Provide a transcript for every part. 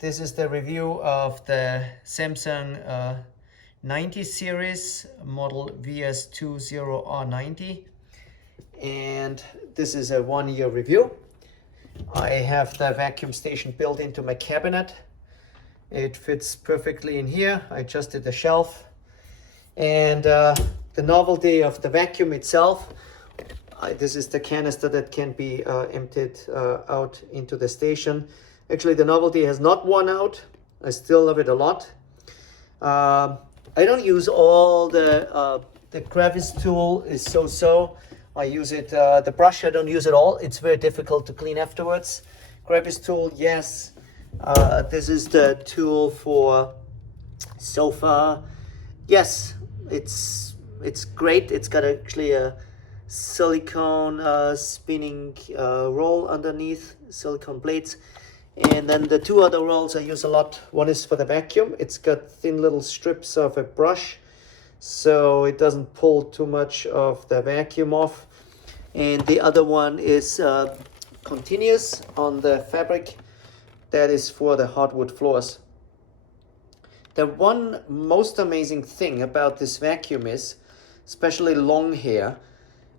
This is the review of the Samsung 90 series model VS20R90, and this is a 1-year review. I have the vacuum station built into my cabinet. It fits perfectly in here. I adjusted the shelf, and the novelty of the vacuum itself, this is the canister that can be emptied out into the station. Actually, the novelty has not worn out. I still love it a lot. I don't use all the crevice tool is so. I use it, the brush I don't use at all. It's very difficult to clean afterwards. Crevice tool, yes. This is the tool for sofa. Yes, it's great. It's got actually a silicone spinning roll underneath, silicone blades. And then the two other rolls I use a lot. One is for the vacuum. It's got thin little strips of a brush, so it doesn't pull too much of the vacuum off. And the other one is continuous on the fabric. That is for the hardwood floors. The one most amazing thing about this vacuum is, especially long hair,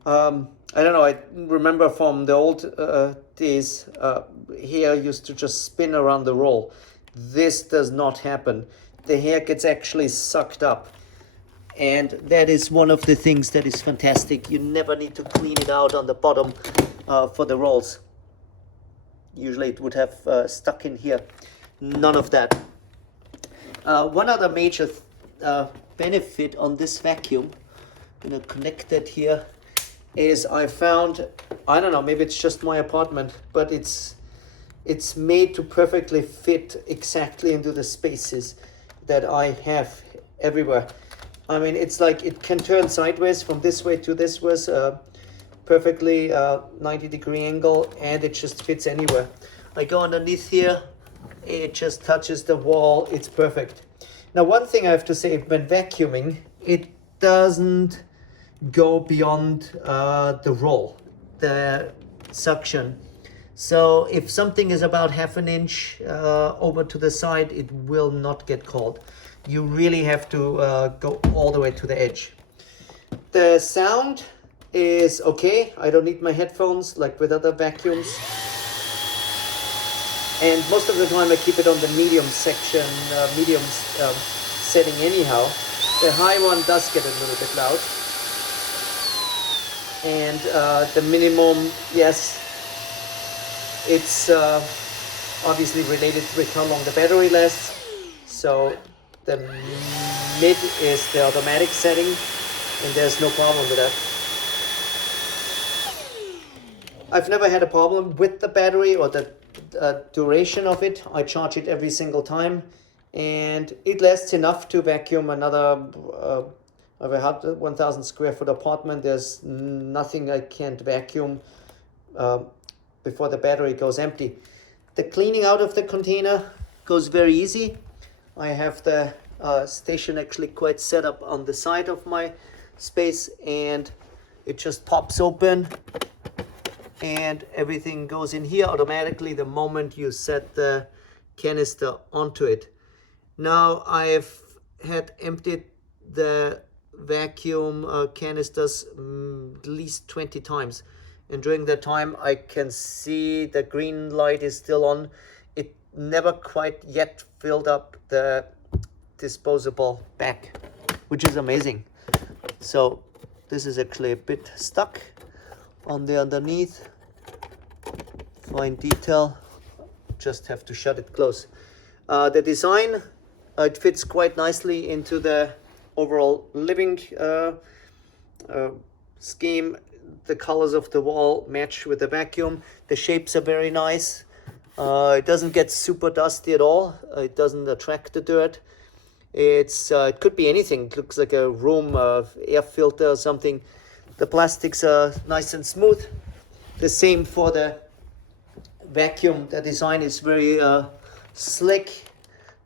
I don't know, I remember from the old days, hair used to just spin around the roll. This does not happen. The hair gets actually sucked up. And that is one of the things that is fantastic. You never need to clean it out on the bottom for the rolls. Usually it would have stuck in here. None of that. One other major benefit on this vacuum, connected here, is I found, I don't know, maybe it's just my apartment, but it's made to perfectly fit exactly into the spaces that I have everywhere. I mean, it's like it can turn sideways from this way to this was perfectly 90-degree angle, and it just fits anywhere. I go underneath here, it just touches the wall. It's perfect. Now, one thing I have to say, when vacuuming, it doesn't go beyond the roll, the suction. So if something is about half an inch over to the side, it will not get caught. You really have to go all the way to the edge. The sound is okay. I don't need my headphones like with other vacuums. And most of the time I keep it on the medium section, setting anyhow. The high one does get a little bit loud. And the minimum, yes, it's obviously related with how long the battery lasts. So the mid is the automatic setting, and there's no problem with that. I've never had a problem with the battery or the duration of it. I charge it every single time, and it lasts enough to vacuum another of a 1,000 square foot apartment. There's nothing I can't vacuum before the battery goes empty. The cleaning out of the container goes very easy. I have the station actually quite set up on the side of my space, and it just pops open and everything goes in here automatically the moment you set the canister onto it. Now, I've had emptied the vacuum canisters at least 20 times, and during that time I can see the green light is still on. It never quite yet filled up the disposable back, which is amazing. So this is actually a bit stuck on the underneath. Fine detail, just have to shut it close. The design, it fits quite nicely into the overall living scheme. The colors of the wall match with the vacuum. The shapes are very nice. It doesn't get super dusty at all. It doesn't attract the dirt. It could be anything. It looks like a room air filter or something. The plastics are nice and smooth. The same for the vacuum. The design is very slick.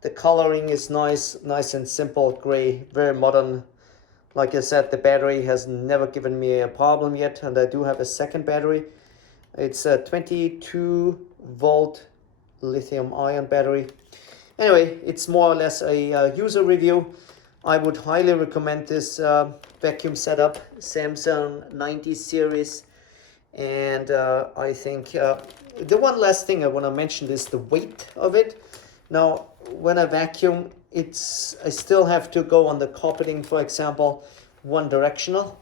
The coloring is nice and simple, gray, very modern. Like I said, the battery has never given me a problem yet, and I do have a second battery. It's a 22 volt lithium ion battery. Anyway, it's more or less a user review. I would highly recommend this vacuum setup, Samsung 90 series. And I think the one last thing I want to mention is the weight of it. Now, when I vacuum, I still have to go on the carpeting, for example, one directional.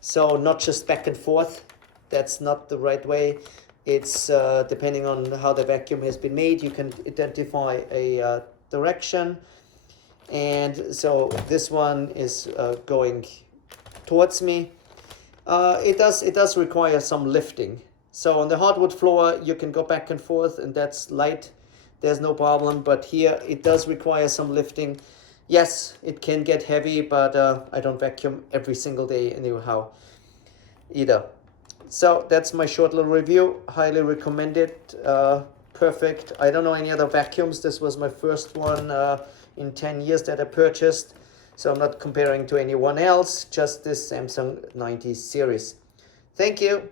So not just back and forth. That's not the right way. It's depending on how the vacuum has been made, you can identify a direction. And so this one is going towards me. It does require some lifting. So on the hardwood floor, you can go back and forth, and that's light. There's no problem. But here, it does require some lifting. Yes, it can get heavy, but I don't vacuum every single day anyhow either. So that's my short little review. Highly recommend it. Perfect. I don't know any other vacuums. This was my first one in 10 years that I purchased. So I'm not comparing to anyone else, just this Samsung 90 series. Thank you.